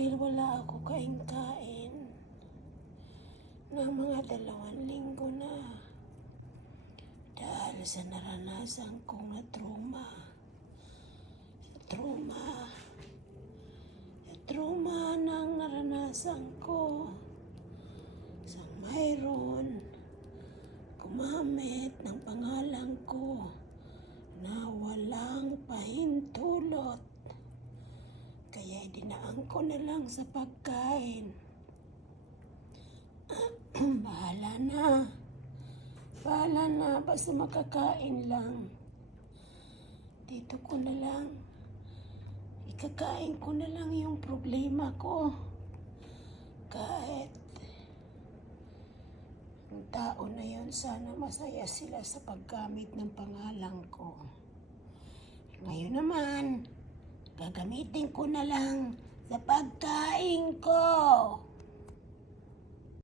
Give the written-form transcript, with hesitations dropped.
Dahil wala ako kain-kain ng mga 2 linggo na. Dahil sa naranasan kong na trauma. Trauma ng naranasan ko sa mayroon gumamit ng pangalan ko na walang pahintulot. Kaya dinaan ko na lang sa pagkain. Bahala na, basta makakain lang. Dito ko na lang, ikakain ko na lang yung problema ko. Kahit ang tao na yun, sana masaya sila sa paggamit ng pangalan ko. Ngayon naman, gagamitin ko na lang sa pagkain ko.